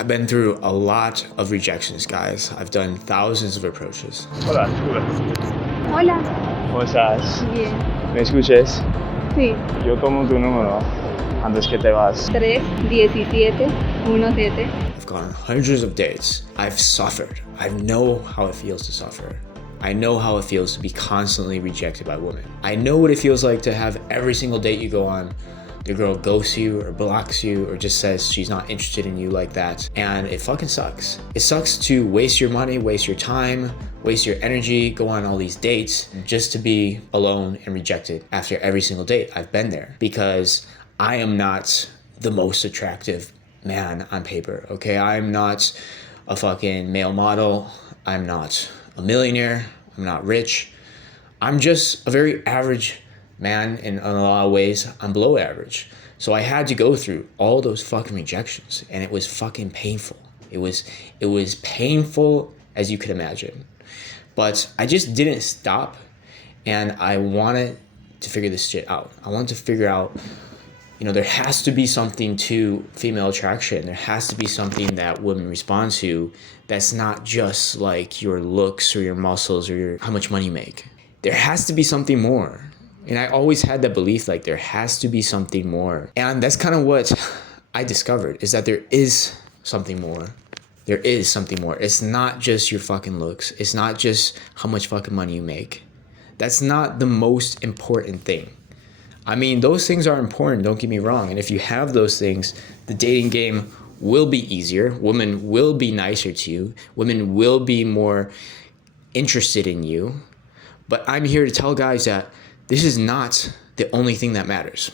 I've been through a lot of rejections, guys. I've done thousands of approaches. Hola, disculpa. Hola. ¿Cómo estás? Bien. ¿Me escuchas? Sí. Yo tomo tu número antes que te vas. 3, 17, 17. I've gone on hundreds of dates. I've suffered. I know how it feels to suffer. I know how it feels to be constantly rejected by women. I know what it feels like to have every single date you go on, the girl ghosts you or blocks you or just says she's not interested in you like that. And it fucking sucks. It sucks to waste your money, waste your time, waste your energy, go on all these dates just to be alone and rejected after every single date. I've been there because I am not the most attractive man on paper, okay? I'm not a fucking male model. I'm not a millionaire. I'm not rich. I'm just a very average man in a lot of ways. I'm below average. So I had to go through all those fucking rejections and it was fucking painful. It was painful as you could imagine. But I just didn't stop and I wanted to figure this shit out. I wanted to figure out, there has to be something to female attraction. There has to be something that women respond to that's not just like your looks or your muscles or how much money you make. There has to be something more. And I always had that belief, like there has to be something more. And that's kind of what I discovered, is that there is something more. There is something more. It's not just your fucking looks. It's not just how much fucking money you make. That's not the most important thing. I mean, those things are important, don't get me wrong. And if you have those things, the dating game will be easier. Women will be nicer to you. Women will be more interested in you. But I'm here to tell guys that this is not the only thing that matters.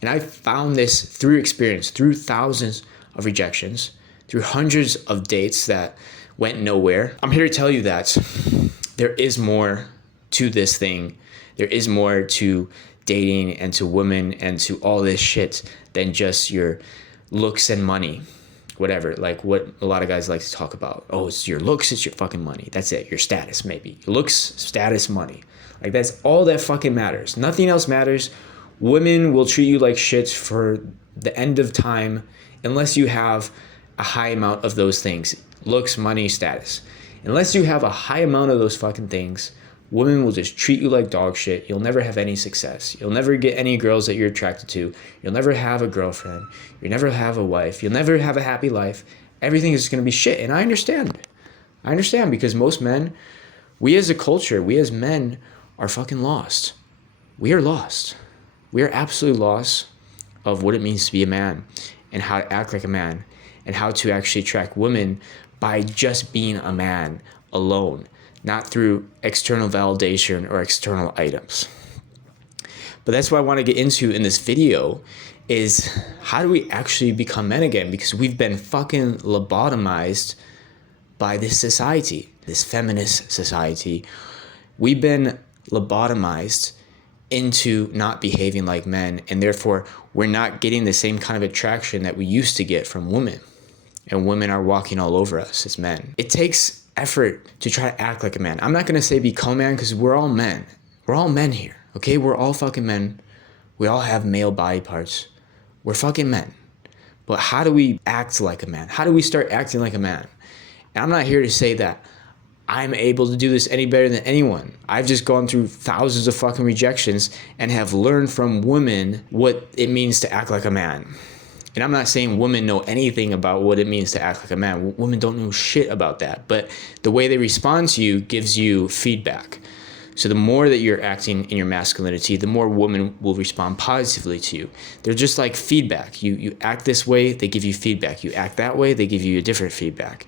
And I found this through experience, through thousands of rejections, through hundreds of dates that went nowhere. I'm here to tell you that there is more to this thing. There is more to dating and to women and to all this shit than just your looks and money. Whatever, like what a lot of guys like to talk about. Oh, it's your looks, it's your fucking money. That's it, your status maybe. Looks, status, money. Like that's all that fucking matters. Nothing else matters. Women will treat you like shit for the end of time unless you have a high amount of those things. Looks, money, status. Unless you have a high amount of those fucking things, women will just treat you like dog shit. You'll never have any success. You'll never get any girls that you're attracted to. You'll never have a girlfriend. You'll never have a wife. You'll never have a happy life. Everything is going to be shit. And I understand. I understand because most men, we as a culture, we as men are fucking lost. We are lost. We are absolutely lost of what it means to be a man and how to act like a man and how to actually attract women by just being a man alone, not through external validation or external items. But that's what I want to get into in this video is how do we actually become men again? Because we've been fucking lobotomized by this society, this feminist society. We've been lobotomized into not behaving like men, and therefore we're not getting the same kind of attraction that we used to get from women. And women are walking all over us as men. It takes effort to try to act like a man. I'm not going to say become a man because we're all men. We're all men here, okay? We're all fucking men. We all have male body parts. We're fucking men. But how do we act like a man? How do we start acting like a man? And I'm not here to say that I'm able to do this any better than anyone. I've just gone through thousands of fucking rejections and have learned from women what it means to act like a man. And I'm not saying women know anything about what it means to act like a man. Women don't know shit about that. But the way they respond to you gives you feedback. So the more that you're acting in your masculinity, the more women will respond positively to you. They're just like feedback. You act this way, they give you feedback. You act that way, they give you a different feedback.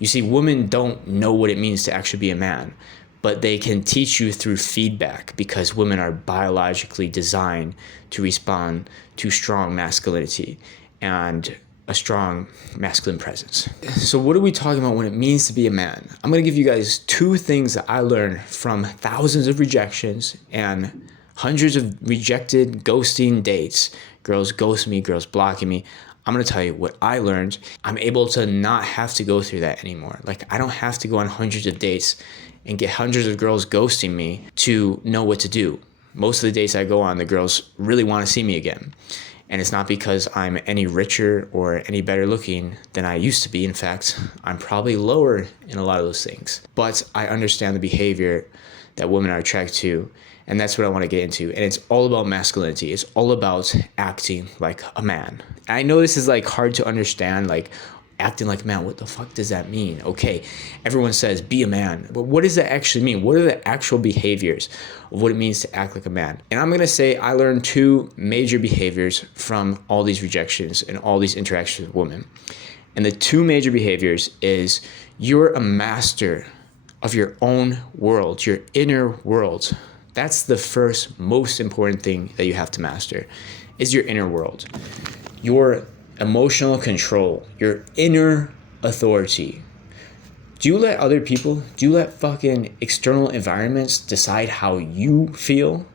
You see, women don't know what it means to actually be a man, but they can teach you through feedback because women are biologically designed to respond to strong masculinity and a strong masculine presence. So what are we talking about when it means to be a man? I'm going to give you guys two things that I learned from thousands of rejections and hundreds of rejected ghosting dates. Girls ghost me, girls blocking me. I'm going to tell you what I learned. I'm able to not have to go through that anymore. Like I don't have to go on hundreds of dates and get hundreds of girls ghosting me to know what to do. Most of the dates I go on, the girls really want to see me again. And it's not because I'm any richer or any better looking than I used to be. In fact, I'm probably lower in a lot of those things. But I understand the behavior that women are attracted to. And that's what I want to get into. And it's all about masculinity. It's all about acting like a man. I know this is like hard to understand, like acting like a man. What the fuck does that mean? Okay, everyone says be a man. But what does that actually mean? What are the actual behaviors of what it means to act like a man? And I'm going to say I learned 2 major behaviors from all these rejections and all these interactions with women. And the 2 major behaviors is you're a master of your own world, your inner world. That's the first most important thing that you have to master, is your inner world. Your emotional control, your inner authority. Do you let other people, do you let fucking external environments decide how you feel?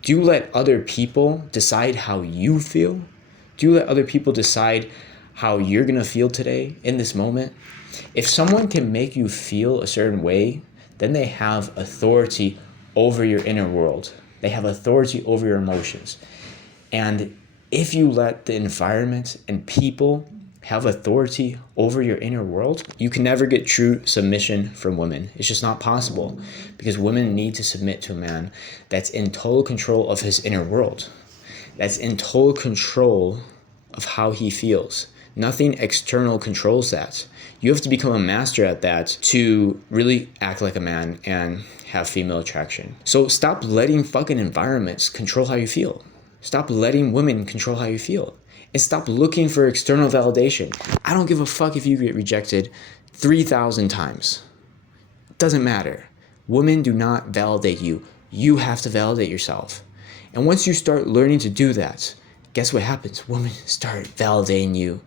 Do you let other people decide how you feel? Do you let other people decide how you're gonna feel today in this moment? If someone can make you feel a certain way, then they have authority over your inner world. They have authority over your emotions. And if you let the environment and people have authority over your inner world, you can never get true submission from women. It's just not possible, because women need to submit to a man that's in total control of his inner world, that's in total control of how he feels. Nothing external controls that. You have to become a master at that to really act like a man and have female attraction. So stop letting fucking environments control how you feel. Stop letting women control how you feel. And stop looking for external validation. I don't give a fuck if you get rejected 3,000 times. It doesn't matter. Women do not validate you. You have to validate yourself. And once you start learning to do that, guess what happens? Women start validating you.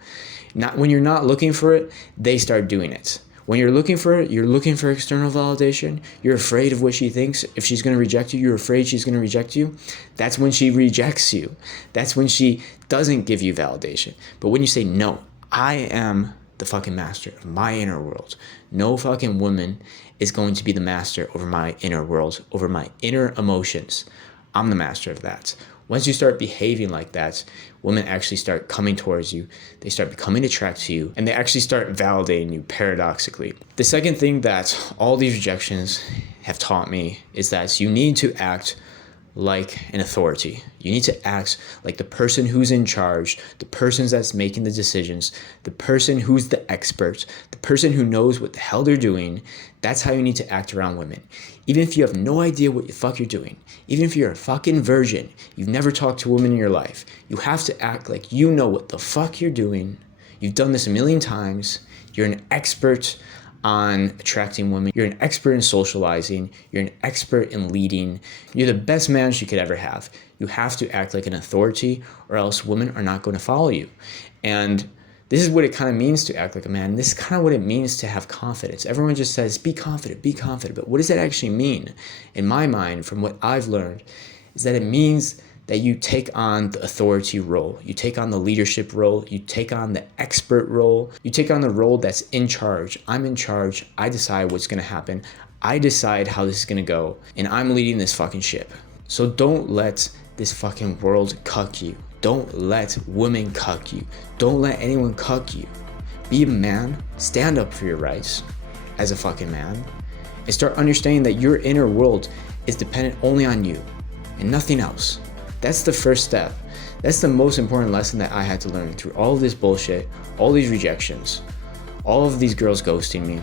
Not when you're not looking for it, they start doing it. When you're looking for it, you're looking for external validation. You're afraid of what she thinks. If she's going to reject you, you're afraid she's going to reject you. That's when she rejects you. That's when she doesn't give you validation. But when you say, no, I am the fucking master of my inner world. No fucking woman is going to be the master over my inner world, over my inner emotions. I'm the master of that. Once you start behaving like that, women actually start coming towards you. They start becoming attracted to you, and they actually start validating you paradoxically. The second thing that all these rejections have taught me is that you need to act like an authority. You need to act like the person who's in charge, the person that's making the decisions, the person who's the expert, the person who knows what the hell they're doing. That's how you need to act around women. Even if you have no idea what the fuck you're doing, even if you're a fucking virgin, you've never talked to a woman in your life, you have to act like you know what the fuck you're doing. You've done this a million times. You're an expert on attracting women. You're an expert in socializing. You're an expert in leading. You're the best man she could ever have. You have to act like an authority, or else women are not going to follow you. And this is what it kind of means to act like a man. This is kind of what it means to have confidence. Everyone just says, be confident, be confident. But what does that actually mean? In my mind, from what I've learned, is that it means that you take on the authority role. You take on the leadership role. You take on the expert role. You take on the role that's in charge. I'm in charge. I decide what's going to happen. I decide how this is going to go. And I'm leading this fucking ship. So don't let this fucking world cuck you. Don't let women cuck you. Don't let anyone cuck you. Be a man. Stand up for your rights as a fucking man. And start understanding that your inner world is dependent only on you and nothing else. That's the first step. That's the most important lesson that I had to learn through all of this bullshit, all these rejections, all of these girls ghosting me.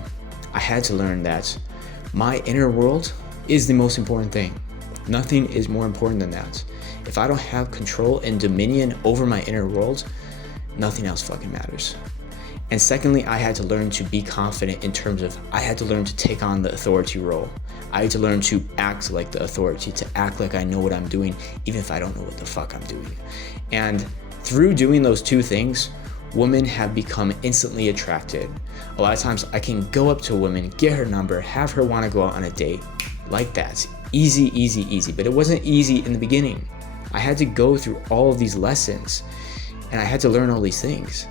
I had to learn that my inner world is the most important thing. Nothing is more important than that. If I don't have control and dominion over my inner world, nothing else fucking matters. And secondly, I had to learn to be confident in terms of I had to learn to take on the authority role. I had to learn to act like the authority, to act like I know what I'm doing, even if I don't know what the fuck I'm doing. And through doing those two things, women have become instantly attracted. A lot of times I can go up to a woman, get her number, have her want to go out on a date like that. Easy, easy, easy. But it wasn't easy in the beginning. I had to go through all of these lessons and I had to learn all these things.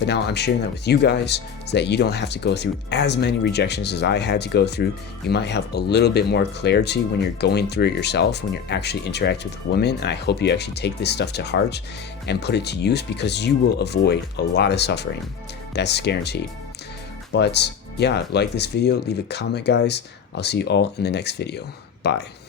But now I'm sharing that with you guys so that you don't have to go through as many rejections as I had to go through. You might have a little bit more clarity when you're going through it yourself, when you're actually interacting with women. And I hope you actually take this stuff to heart and put it to use, because you will avoid a lot of suffering. That's guaranteed. But yeah, like this video, leave a comment, guys. I'll see you all in the next video. Bye.